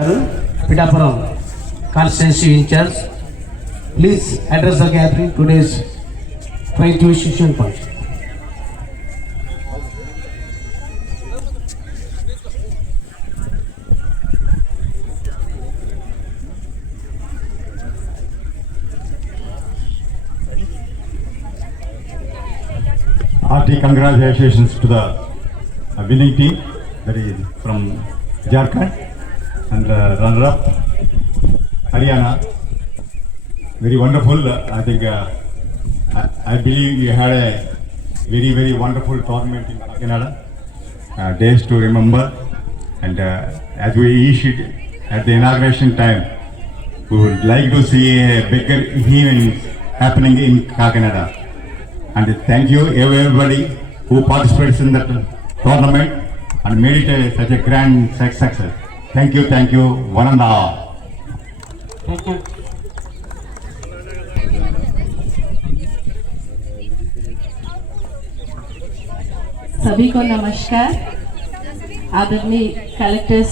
Pidapuram constituency in charge. Please address the gathering today's train to institution point. Hearty congratulations to the winning team that is from Jharkhand and runner-up Haryana. Very wonderful. I think I believe you had a very wonderful tournament in Canada. Days to remember. And as we issued at the inauguration time, we would like to see a bigger event happening in Kakinada. And thank you everybody who participates in that tournament and made it such a grand success. Thank you, one and all. Thank you. सभी को नमस्कार। आदरणीय collector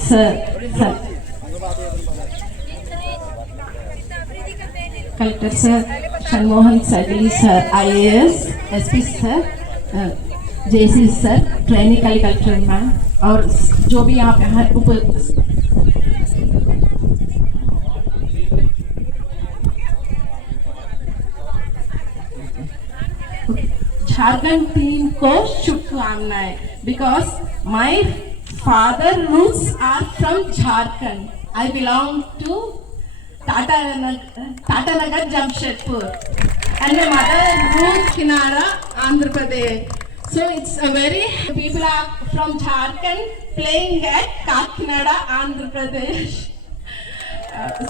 sir Shanmohan Saigali sir, IAS, SP sir, JC sir, training collector ma'am और जो भी यहाँ पे हैं झारखंड टीम को शुभकामनाएं because my father roots are from Jharkhand. I belong to Tata Nagar, Jamshedpur, and my mother Ruth Kinara, Andhra Pradesh. So it's a very people are from Jharkhand playing at Kakinada, Andhra Pradesh.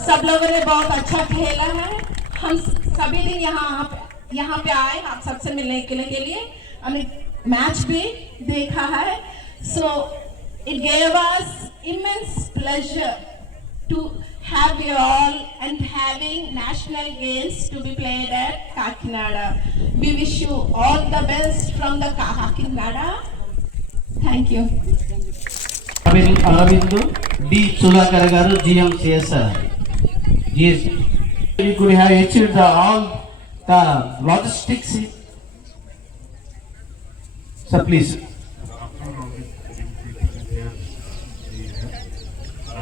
सब लोगों ने बहुत अच्छा खेला है. हम सभी दिन यहाँ पे आए आप सबसे मिलने के लिए. हमने मैच भी देखा है. So it gave us immense pleasure to have you all and having national games to be played at Kakinada. We wish you all the best from the Kakinada. Thank you. Aravindu D. Sudhakar garu, GM CSR. Yes, we could have achieved all the logistics. So please.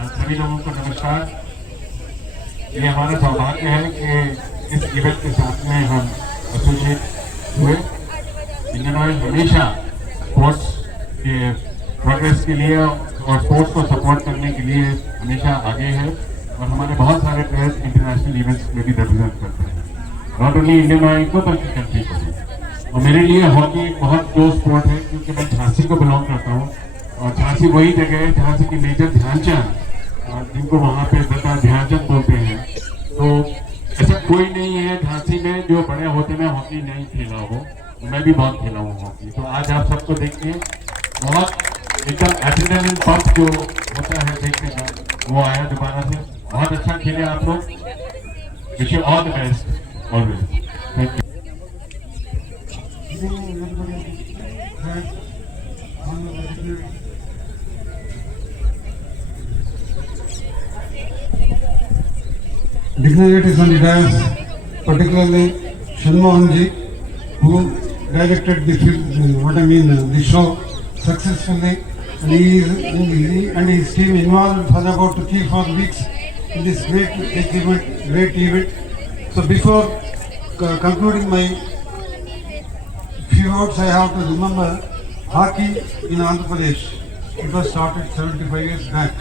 सभी लोगों को नमस्कार. ये हमारा सौभाग्य है कि इस इवेंट के साथ में हम एसोसिएट हुए. इंडियन ऑयल हमेशा स्पोर्ट्स के प्रोग्रेस के लिए और स्पोर्ट्स को सपोर्ट करने के लिए हमेशा आगे है और हमारे बहुत सारे प्लेयर्स इंटरनेशनल इवेंट्स में भी रिप्रेजेंट करते हैं, नॉट ओनली इंडियन ऑयल को बल्कि कंट्री को भी. और मेरे लिए हॉकी एक बहुत क्लोज स्पोर्ट है क्योंकि मैं झांसी को बिलोंग करता हूँ और झांसी वही जगह है जहाँ से कि मेजर ध्यानचंद, जिनको वहाँ पे ध्यानचंद बोलते हैं. तो ऐसा कोई नहीं है झांसी में जो बड़े होते में हॉकी नहीं खेला हो. मैं भी बहुत खेला हूँ हॉकी. तो आज आप सबको देखिए बहुत एकदम एड्रेनलिन पंप जो होता है देखने का वो आया दोबारा से. बहुत अच्छा खेले आप लोग. Wish you all the best always. Thank you. Dignitaries on the dais, particularly Shanmohan ji, who directed the show successfully, and his team involved for about 3-4 weeks in this great event. So before concluding my few words, I have to remember hockey in Andhra Pradesh. It was started 75 years back.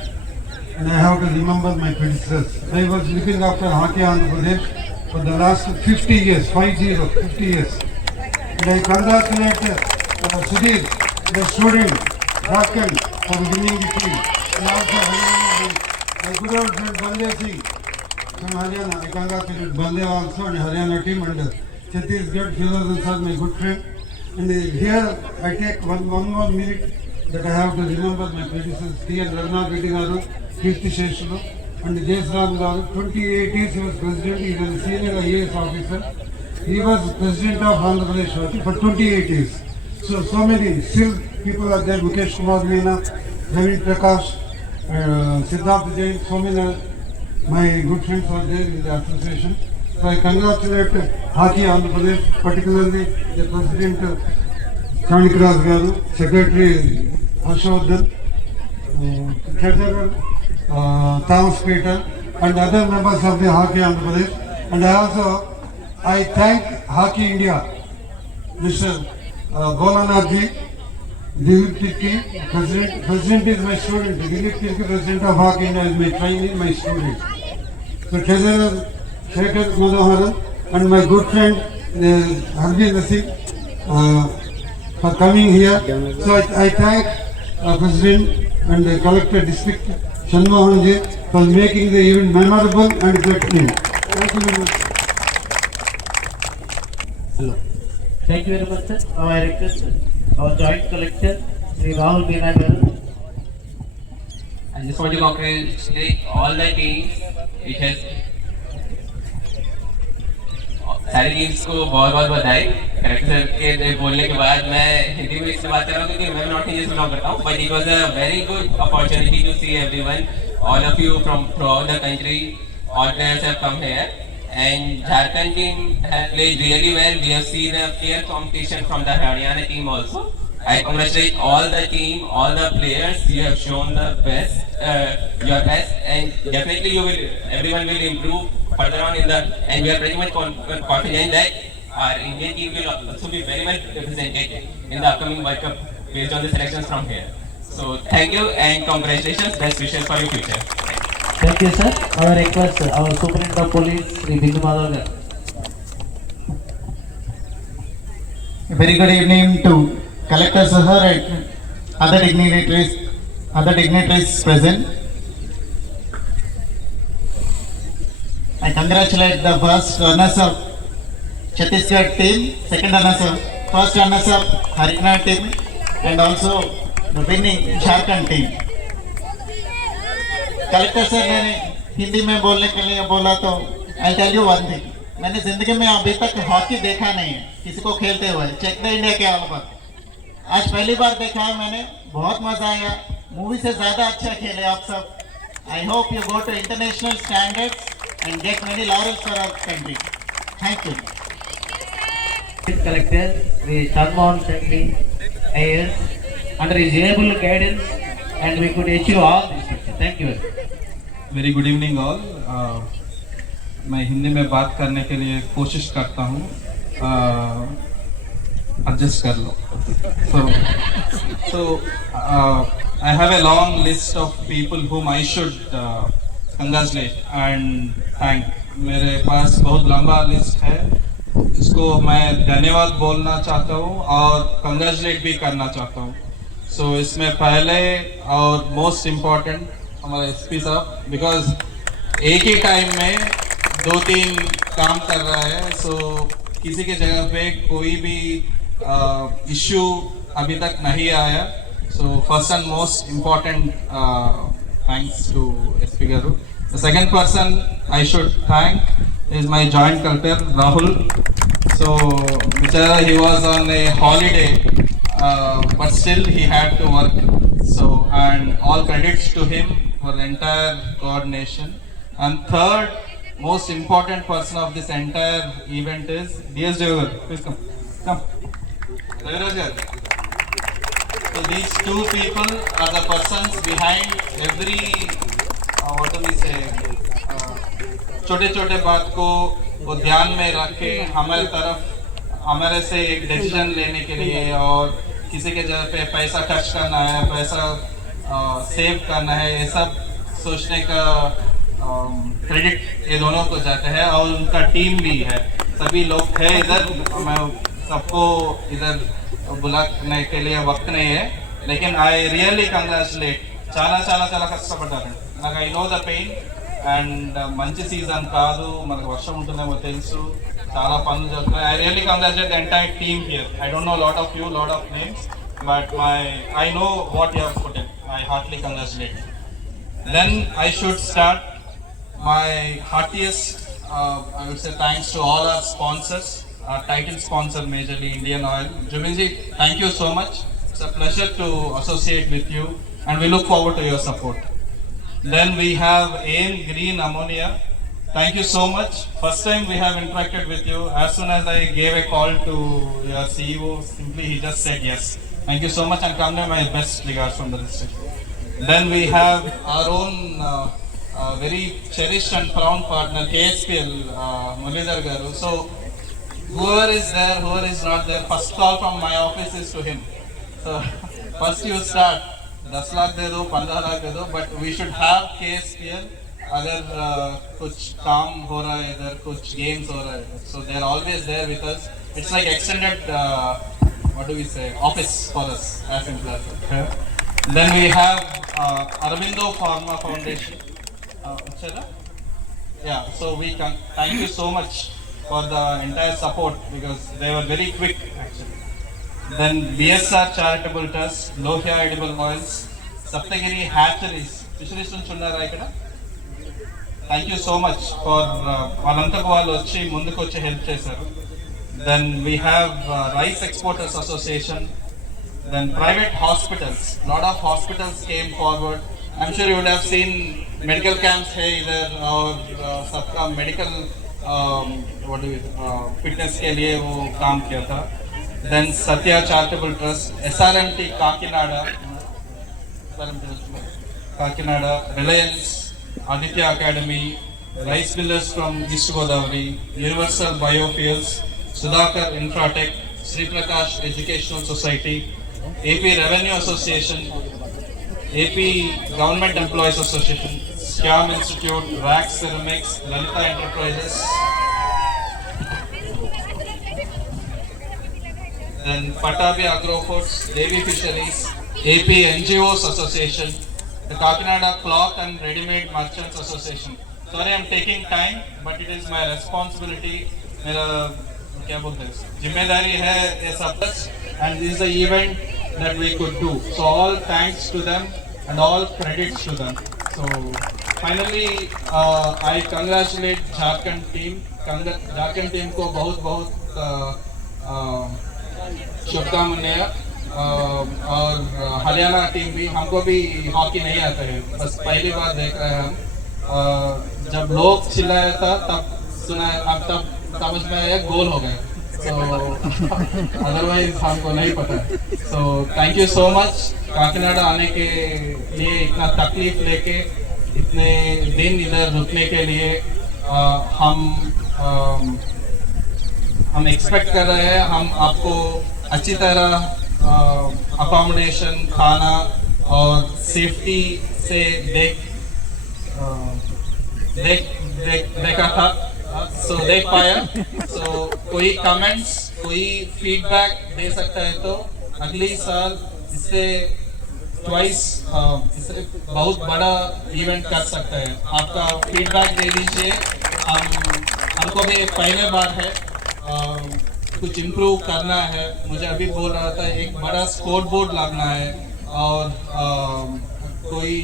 And I have to remember my predecessors. I was looking after hockey Andhra Pradesh for the last 50 years, 50 years. And I congratulate Sudhir, the student, Jharkhand, for winning the team. And also my good old friend Baldev Singh from Haryana. I congratulate Baldev also and Haryana team and Chhattisgarh, Philosopher sir, my good friend. And here I take one more minute that I have to remember my predecessors, T.N. Raghunath Reddy garu, Kirti Sheshulu, and Jesram garu. 28 years he was president. He was a senior IAS officer. He was president of Andhra Pradesh for 28 years. So many still people are there. Mukesh Kumar Meena, Naveen Prakash, Siddharth Jain, so many my good friends are there in the association. So I congratulate Hockey Andhra Pradesh, particularly the President Chanikras Garu, Secretary Harshavardhan, Treasurer Thomas Peter, and other members of the Hockey Andhra Pradesh. And I thank Hockey India, Mr. Golanath ji, Dilip Tirki, President is my student. Dilip Tirki, President of Hockey India, is my trainee, my student. So Treasurer Shekhar Manoharan and my good friend Harvinder Singh for coming here. So I thank President and the Collector District Shanmohan ji for making the event memorable and great. Thank you very much. Hello. Thank you very much, sir. Now I request our joint collector, Sri Rahul Meena Garu. I just want to congratulate all the teams. It has सारी teams को बहुत बहुत बधाई। Character sir के बोलने के बाद मैं हिंदी में इसलिए बात कर रहा हूँ क्योंकि मैं नॉर्थ इंडियन बिलोंग करता हूँ, but it was a very good opportunity to see everyone, all of you from throughout the country, all players have come here and Jharkhand team has played really well. We have seen a fair competition from the Haryana team also. I congratulate all the team, all the players. You have shown the best, your best, and definitely everyone will improve further on in the. And we are pretty much confident that our Indian team will also be very well represented in the upcoming World Cup based on the selections from here. So thank you and congratulations. Best wishes for your future. Thank you, sir. Now I request our Superintendent of Police, Sri Bindu Madhav Garu. A very good evening to Collector Sahar and other dignitaries present. I congratulate the first runners up Chhattisgarh team, second runners up, first runners up Haryana team, and also the winning Jharkhand team. Collector sir ने हिंदी में बोलने के लिए बोला तो I tell you one thing, मैंने जिंदगी में अभी तक हॉकी देखा नहीं है किसी को खेलते हुए, चेक द इंडिया के अलावा आज पहली बार देखा है मैंने, बहुत मजा आया, मूवी से ज्यादा अच्छा खेले आप सब. I hope you go to international standards and get many laurels for our country. Thank you. Collector Sri Shanmohan Shakti AS, under his able guidance, and we could achieve all this. Thank you. Very good evening all. मैं हिंदी में बात करने के लिए कोशिश करता हूँ, adjust कर लो. So I have a long list of people whom I should congratulate and thank. मेरे पास बहुत लंबा लिस्ट है, इसको मैं धन्यवाद बोलना चाहता हूँ और कंग्रेचुलेट भी करना चाहता हूँ. सो इसमें पहले और मोस्ट इम्पॉर्टेंट हमारे एसपी साहब, बिकॉज एक ही टाइम में 2-3 काम कर रहा है. सो किसी के जगह पे कोई भी इश्यू अभी तक नहीं आया. So first and most important thanks to SP garu. The second person I should thank is my joint collector Rahul. So बेचारा he was on a holiday, but still he had to work. So, and all credits to him for the entire coordination. And third most important person of this entire event is DS Devar. Please come. Devaraj. So these two people are the persons behind every what do we say, छोटे छोटे बात को वो ध्यान में रख के हमारे से एक डिसीजन लेने के लिए, और किसी के जगह पे पैसा खर्च करना है, पैसा सेव करना है, ये सब सोचने का क्रेडिट ये दोनों को जाता है. और उनका टीम भी है, सभी लोग हैं इधर. मैं सबको इधर बुलाने के लिए वक्त नहीं है, लेकिन आई रियली कंग्रेचुलेट. చాలా కష్టపడ్డారు. నాకు I know the pain and మంచి సీజన్ కాదు, మనకు వర్షం ఉంటుందేమో తెలుసు, చాలా పనులు జరుగుతున్నాయి. I really congratulate the entire team here. I don't know lot of you, lot of names, but I know what you have put in. I heartily congratulate. Then I should start my heartiest, I would say thanks to all our sponsors, our title sponsor majorly Indian Oil. Jubinji, thank you so much. It's a pleasure to associate with you and we look forward to your support. Then we have AIM Green Ammonia. Thank you so much. First time we have interacted with you. As soon as I gave a call to your CEO, simply he just said yes. Thank you so much and convey my best regards from the district. Then we have our own very cherished and proud partner KSPL, Mulidhar Garu. So whoever is there, whoever is not there, first call from my office is to him. So first you start, 10 lakh दे दो, 15 लाख दे दो, but we should have KSPL. अगर कुछ काम हो रहा है इधर, कुछ games हो रहा है, so they are always there with us. It's like extended, what do we say, office for us, as simple as that. Then we have Aurobindo Pharma Foundation. Yeah, so we can thank you so much for the entire support because they were very quick actually. Then BSR Charitable Trust, Lohia Edible Oils, Saptagiri Hatcheries. Fisheries unchunnara ikkada. Thank you so much for valantaku vallu vachi munduku vachi help chesaru. Then we have Rice Exporters Association. Then private hospitals. Lot of hospitals came forward. I'm sure you would have seen medical camps here either or सबका medical what do we fitness के लिए वो काम किया था. Then Satya Charitable Trust, SRMT Kakinada, Reliance, Aditya Academy, Rice Millers from East Godavari, Universal Biofuels, Sudhakar Infratech, Sri Prakash Educational Society, AP Revenue Association, AP Government Employees Association, Shyam Institute, Rack Ceramics, Lalita Enterprises. Then Patabi Agrofoods, Devi Fisheries, AP NGOs Association, the Kakinada Cloth and Ready-Made Merchants Association. Sorry, I'm taking time, but it is my responsibility. मेरा क्या बोलते हैं? जिम्मेदारी है ये सब, and this is the event that we could do. So all thanks to them and all credits to them. So finally, I congratulate Jharkhand team. Jharkhand team को बहुत शुभकामनाएं और हरियाणा टीम भी. हमको भी हॉकी नहीं आता है, बस पहली बार देख रहे हैं हम. जब लोग चिल्लाया था तब सुना, अब तब समझ में आया गोल हो गया. तो अदरवाइज हमको नहीं पता. सो thank you so much. Kakinada आने के लिए, इतना तकलीफ लेके इतने दिन इधर रुकने के लिए हम एक्सपेक्ट कर रहे हैं. हम आपको अच्छी तरह अकोमोडेशन, खाना और सेफ्टी से देखा था. सो देख पाया. सो कोई कमेंट्स, कोई फीडबैक दे सकता है तो अगली साल इससे ट्वाइस, इससे बहुत बड़ा इवेंट कर सकते हैं. आपका फीडबैक दे दीजिए. हमको भी पहले बार है, कुछ इम्प्रूव करना है. मुझे अभी बोल रहा था एक बड़ा स्कोर बोर्ड लगना है और कोई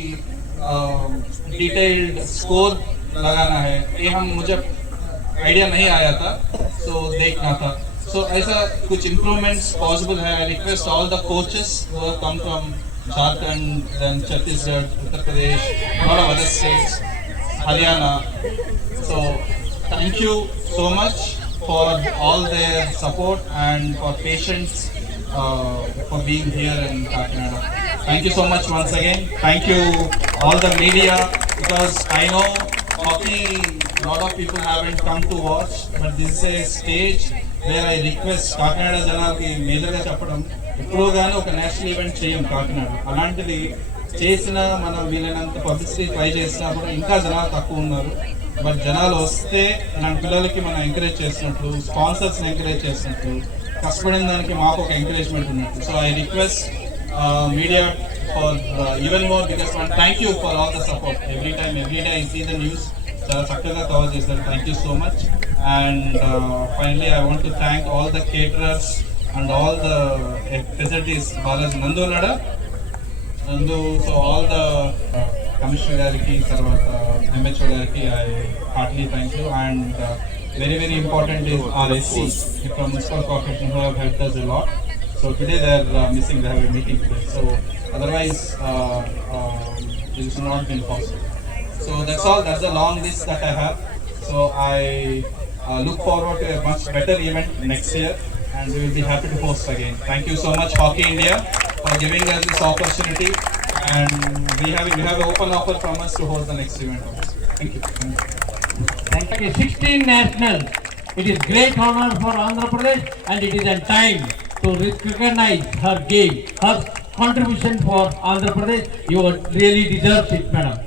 डिटेल्ड स्कोर लगाना है. ये मुझे आइडिया नहीं आया था, सो देखना था. सो ऐसा कुछ इम्प्रूवमेंट्स पॉसिबल है. I request all the coaches who have come from Jharkhand, then Chhattisgarh, Uttar Pradesh, lot of other states, Haryana. So thank you so much for all their support and for patience for being here in Kakinada. Thank you so much once again. Thank you all the media, because I know hockey, a lot of people haven't come to watch, but this is a stage where I request Kakinada janalki major ga cheppadam, ippudu gaani oka national event cheyam Kakinada. అలాంటిది చేసిన మనం వీలైనంత publicity try చేసినప్పుడు ఇంకా జనాలు తక్కువ ఉన్నారు. But జనాలు వస్తే ఇలాంటి పిల్లలకి మనం ఎంకరేజ్ చేసినట్లు, స్పాన్సర్స్ని ఎంకరేజ్ చేసినట్లు, కష్టపడిన దానికి మాకు ఒక ఎంకరేజ్మెంట్ ఉన్నట్టు. So I request media for even more, because one thank you for all the support. Every day I see the news. చాలా చక్కగా కవర్ చేశారు. Thank you so much. And finally I want to thank all the caterers and all the facilities. Balaji Nandu ఉన్నాడా? నందు. So all the commissioner గారికి, తర్వాత MHO గారికి I heartily thank you. And very very important is RSC from Municipal Corporation, who have helped us a lot. So today they are missing. They have a meeting today. So otherwise this would not been possible. So that's all. That's the long list that I have. So I look forward to a much better event next year, and we will be happy to host again. Thank you so much, Hockey India, for giving us this opportunity, and we have an open offer from us to host the next event also. Thank you. Thank you. 16 nationals. It is great honor for Andhra Pradesh, and it is a time to recognize her game, her contribution for Andhra Pradesh. You really deserve it, madam.